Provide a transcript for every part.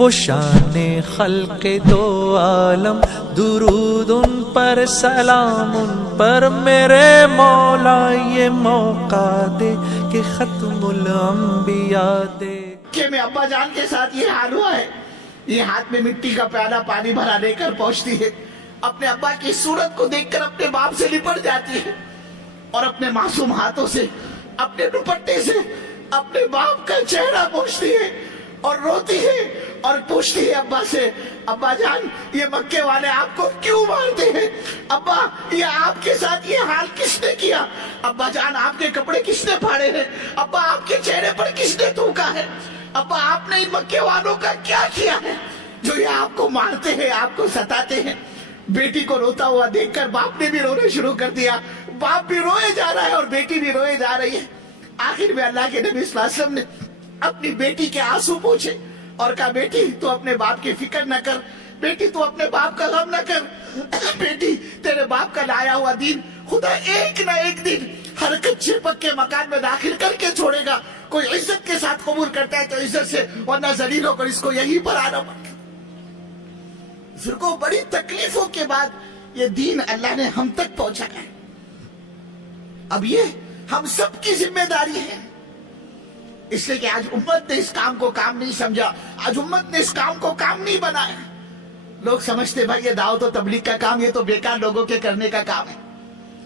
وہ شان خلق دو عالم، درود ان پر سلام ان پر میرے مولا، یہ موقع دے کہ ختم الانبیاء دے۔ کہ میں ابا جان کے ساتھ یہ حال ہوا ہے، یہ ہاتھ میں مٹی کا پیالہ پانی بھرا لے کر پہنچتی ہے، اپنے ابا کی صورت کو دیکھ کر اپنے باپ سے لپٹ جاتی ہے، اور اپنے معصوم ہاتھوں سے، اپنے دوپٹے سے اپنے باپ کا چہرہ پوچھتی ہے اور روتی ہے اور پوچھتی ہے ابا سے، ابا جان یہ مکے والے آپ کو کیوں مارتے ہیں؟ ابا یہ آپ کے ساتھ یہ حال کس نے کیا؟ ابا جان آپ کے کپڑے کس نے پھاڑے ہیں؟ ابا آپ کے چہرے پر کس نے تھوکا ہے؟ ابا آپ نے ان مکے والوں کا کیا کیا ہے جو یہ آپ کو مارتے ہیں، آپ کو ستاتے ہیں؟ بیٹی کو روتا ہوا دیکھ کر باپ نے بھی رونے شروع کر دیا، باپ بھی روئے جا رہا ہے اور بیٹی بھی روئے جا رہی ہے۔ آخر میں اللہ کے نبی صلی اللہ علیہ وسلم نے اپنی بیٹی کے آنسو پوچھے اور کہا بیٹی تو اپنے باپ کی فکر نہ کر، بیٹی تو اپنے باپ کا غم نہ کر، بیٹی تیرے باپ کا لایا ہوا دین خدا ایک نہ ایک دن ہر کچے پکے مکان میں داخل کر کے چھوڑے گا، کوئی عزت کے ساتھ قبول کرتا ہے تو عزت سے، ورنہ ذلیل ہو کر اس کو یہیں پر آنا پڑتا۔ بزرگوں بڑی تکلیفوں کے بعد یہ دین اللہ نے ہم تک پہنچایا ہے، اب یہ ہم سب کی ذمہ داری ہے، اس لیے کہ آج امت نے اس کام کو کام نہیں سمجھا، آج امت نے اس کام کو کام نہیں بنایا۔ لوگ سمجھتے بھائی یہ دعوت و تبلیغ کا کام یہ تو بیکار لوگوں کے کرنے کا کام ہے،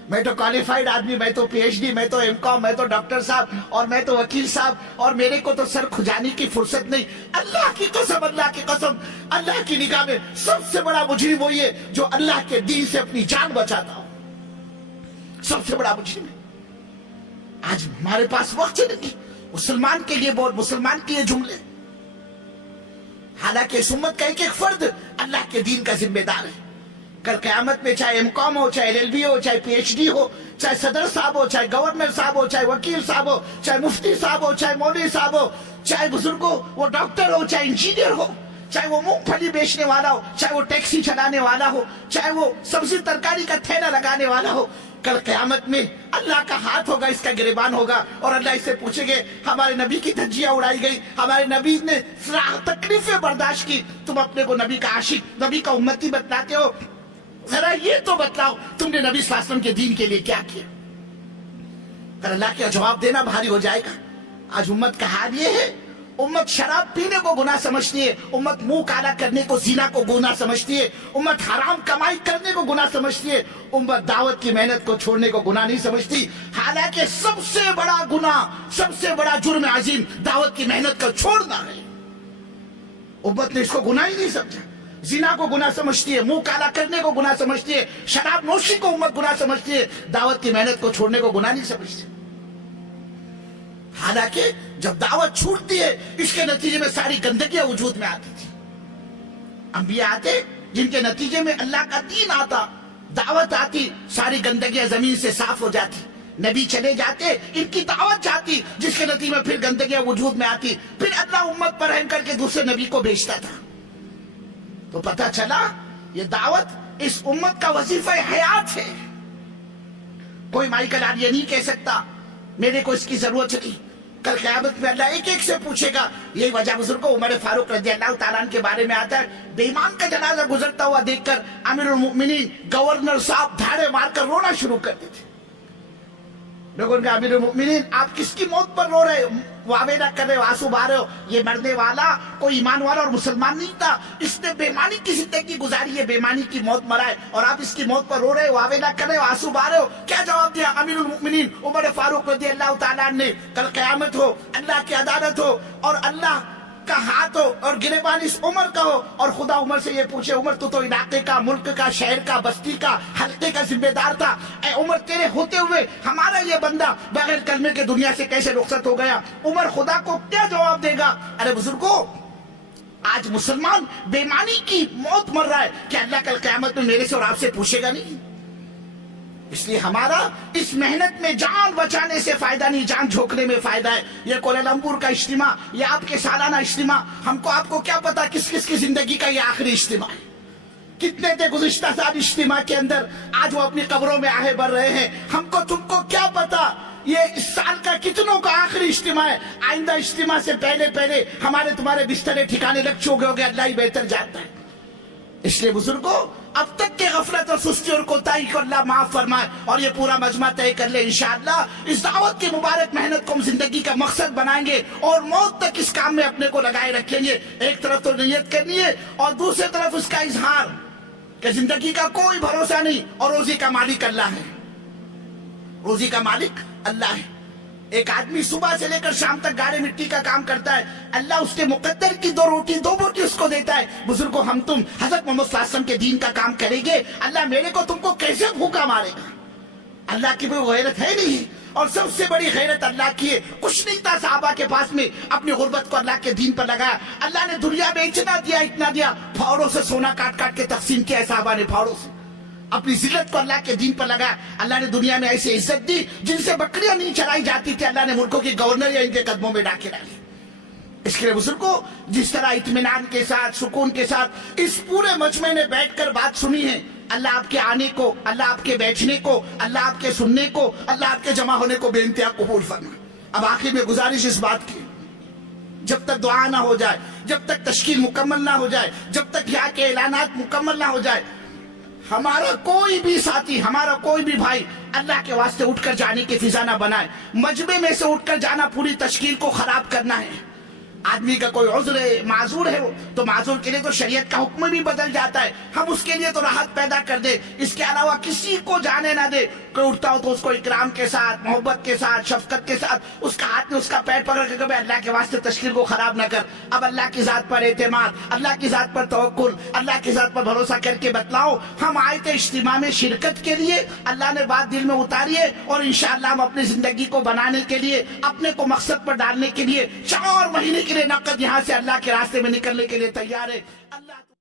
میں تو کوالیفائڈ آدمی، میں تو پی ایچ ڈی، میں تو ایم کام، میں تو ڈاکٹر صاحب، اور میں تو وکیل صاحب، اور میرے کو تو سر کھجانے کی فرصت نہیں۔ اللہ کی قسم، اللہ کی قسم، اللہ کی نگاہ میں سب سے بڑا مجرم وہی ہے جو اللہ کے دین سے اپنی جان بچاتا ہو، سب سے بڑا مجرم ہے۔ آج ہمارے پاس وقت نہیں مسلمان کے لیے بول، مسلمان کے لیے جملے، حالانکہ اس امت کا ایک ایک فرد اللہ کے دین کا ذمہ دار ہے۔ کل قیامت میں چاہے ایم کام ہو، چاہے ایل ایل بی ہو، چاہے پی ایچ ڈی ہو، چاہے صدر صاحب ہو، چاہے گورنر صاحب ہو، چاہے وکیل صاحب ہو، چاہے مفتی صاحب ہو، چاہے مولوی صاحب ہو، چاہے بزرگ ہو، وہ ڈاکٹر ہو، چاہے انجینئر ہو، چاہے وہ مونگ پھلی بیچنے والا ہو، چاہے وہ ٹیکسی چلانے والا ہو، چاہے وہ سبزی ترکاری کا تھیلا لگانے والا ہو، کل قیامت میں اللہ کا ہاتھ ہوگا، اس کا گریبان ہوگا، اور اللہ اس سے پوچھیں گے ہمارے نبی کی دھجیاں اڑائی گئی، ہمارے نبی نے تکلیفیں برداشت کی، تم اپنے کو نبی کا عاشق، نبی کا امتی بتلاتے ہو، ذرا یہ تو بتلاؤ تم نے نبی صلی اللہ علیہ وسلم کے دین کے لیے کیا کیا؟ پھر اللہ کا جواب دینا بھاری ہو جائے گا۔ آج امت کا حال یہ ہے، امت شراب پینے کو گناہ سمجھتی ہے، امت منہ کالا کرنے کو زنا کو گناہ سمجھتی ہے، امت حرام کمائی کرنے کو گناہ سمجھتی ہے، امت دعوت کی محنت کو چھوڑنے کو گناہ نہیں سمجھتی، حالانکہ سب سے بڑا گناہ، سب سے بڑا جرم عظیم دعوت کی محنت کو چھوڑنا ہے۔ امت نے اس کو گناہ ہی نہیں سمجھا، زنا کو گناہ سمجھتی ہے، منہ کالا کرنے کو گناہ سمجھتی ہے، شراب نوشی کو امت گناہ سمجھتی ہے، دعوت کی محنت کو چھوڑنے کو گناہ نہیں سمجھتی۔ حالانکہ جب دعوت چھوٹتی ہے اس کے نتیجے میں ساری گندگیاں وجود میں آتی تھی، انبیاء آتے جن کے نتیجے میں اللہ کا دین آتا، دعوت آتی، ساری گندگیاں زمین سے صاف ہو جاتی، نبی چلے جاتے، ان کی دعوت جاتی، جس کے نتیجے میں پھر گندگیاں وجود میں آتی، پھر اللہ امت پر رحم کر کے دوسرے نبی کو بھیجتا تھا۔ تو پتہ چلا یہ دعوت اس امت کا وظیفہ حیات ہے۔ کوئی مائیکل آج یہ نہیں کہہ سکتا میرے کو اس کی ضرورت نہیں، کل قیامت میں اللہ ایک ایک سے پوچھے گا۔ یہی وجہ بزرگوں عمر فاروق رضی اللہ تعالیٰ عنہ کے بارے میں آتا ہے، بے ایمان کا جنازہ گزرتا ہوا دیکھ کر امیر المؤمنین گورنر صاحب دھاڑے مار کر رونا شروع کر دیتے۔ لوگوں نے کہا امیر المؤمنین آپ کس کی موت پر رو رہے ہو، واوے نہ کر رہے ہو، آنسو بہا رہے ہو؟ یہ مرنے والا کوئی ایمان والا اور مسلمان نہیں تھا، اس نے بے ایمانی کی زندگی گزاری ہے، بے ایمانی کی موت مرا ہے، اور آپ اس کی موت پر رو رہے ہو، واوے نہ کر رہے ہو، آنسو بہا رہے ہو؟ کیا جواب دیا امیر المؤمنین عمر فاروق رضی اللہ تعالیٰ عنہ نے؟ کل قیامت ہو، اللہ کی عدالت ہو، اور اللہ کا ہاتھ ہو اور گریبان اس عمر کا ہو، اور خدا عمر سے یہ پوچھے عمر تو علاقے کا، ملک کا، شہر کا، بستی کا، حلقے کا ذمہ دار تھا، اے عمر تیرے ہوتے ہوئے ہمارا یہ بندہ بغیر کلمے کے دنیا سے کیسے رخصت ہو گیا؟ عمر خدا کو کیا جواب دے گا؟ ارے بزرگوں آج مسلمان بے ایمانی کی موت مر رہا ہے، کہ اللہ کل قیامت میں میرے سے اور آپ سے پوچھے گا نہیں؟ اس لیے ہمارا اس محنت میں جان بچانے سے فائدہ نہیں، جان جھونکنے میں فائدہ ہے۔ یہ کوالالمپور کا اجتماع، یہ آپ کے سالانہ اجتماع، ہم کو آپ کو کیا پتا کس کس کی زندگی کا یہ آخری اجتماع ہے؟ کتنے تھے گزشتہ سال اجتماع کے اندر، آج وہ اپنی قبروں میں آہے بھر رہے ہیں، ہم کو تم کو کیا پتا یہ اس سال کا کتنوں کا آخری اجتماع ہے. آئندہ اجتماع سے پہلے ہمارے تمہارے بسترے ٹھکانے لگ چکے ہو گے. اللہ ہی بہتر جانتا ہے. اس لیے بزرگوں اب تک کے غفلت اور سستی اور کوتاہی کو اللہ معاف فرمائے اور یہ پورا مجمع طے کر لے انشاءاللہ اس دعوت کی مبارک محنت کو ہم زندگی کا مقصد بنائیں گے اور موت تک اس کام میں اپنے کو لگائے رکھیں گے. ایک طرف تو نیت کرنی ہے اور دوسری طرف اس کا اظہار کہ زندگی کا کوئی بھروسہ نہیں اور روزی کا مالک اللہ ہے. روزی کا مالک اللہ ہے. ایک آدمی صبح سے لے کر شام تک گاڑے مٹی کا کام کرتا ہے. اللہ اس کے مقدر کی دو بوٹی اس کو دیتا ہے. بزرگوں ہم تم حضرت محمد صلی اللہ علیہ وسلم کے دین کا کام کریں گے. اللہ میرے کو تم کو کیسے بھوکا مارے گا؟ اللہ کی کوئی غیرت ہے نہیں. اور سب سے بڑی غیرت اللہ کی ہے. کچھ نہیں تھا صحابہ کے پاس میں اپنی غربت کو اللہ کے دین پر لگایا. اللہ نے دنیا میں اتنا دیا پھاوڑوں سے سونا کاٹ کاٹ کے تقسیم کیا ہے. صحابہ نے پھاوڑوں سے اپنی ذلت کو اللہ کے دین پر لگایا. اللہ نے دنیا میں ایسی عزت دی جن سے بکریاں نہیں چرائی جاتی تھی. اللہ نے ملکوں کے گورنر یا ان کے قدموں میں ڈاکے ڈالے. اس کے لیے بزرگوں جس طرح اطمینان کے ساتھ سکون کے ساتھ اس پورے مجمع نے بیٹھ کر بات سنی ہے, اللہ آپ کے آنے کو, اللہ آپ کے بیٹھنے کو, اللہ آپ کے سننے کو, اللہ آپ کے جمع ہونے کو بے انتہا قبول فرمائے. اب آخر میں گزارش اس بات کی, جب تک دعا نہ ہو جائے, جب تک تشکیل مکمل نہ ہو جائے, جب تک یہاں کے اعلانات مکمل نہ ہو جائے, ہمارا کوئی بھی ساتھی, ہمارا کوئی بھی بھائی اللہ کے واسطے اٹھ کر جانے کی فضا نہ بنائے. مجمع میں سے اٹھ کر جانا پوری تشکیل کو خراب کرنا ہے. آدمی کا کوئی عذر ہے, معذور ہے, تو معذور کے لیے تو شریعت کا حکم بھی بدل جاتا ہے. ہم اس کے لیے تو راحت پیدا کر دے. اس کے علاوہ کسی کو جانے نہ دے. کوئی اٹھتا ہو تو اس کو اکرام کے ساتھ, محبت کے ساتھ, شفقت کے ساتھ اس کا ہاتھ میں اس کا پیر پکڑ کے کہ اللہ کے واسطے تشکیل کو خراب نہ کر. اب اللہ کی ذات پر اعتماد, اللہ کی ذات پر توکل, اللہ کی ذات پر بھروسہ کر کے بتلاؤ. ہم آئے تھے اجتماع میں شرکت کے لیے, اللہ نے بات دل میں اتاری ہے اور انشاءاللہ ہم اپنی زندگی کو بنانے کے لیے, اپنے کو مقصد پر ڈالنے کے لیے 4 مہینے کے لیے نقد یہاں سے اللہ کے راستے میں نکلنے کے لیے تیار ہے. اللہ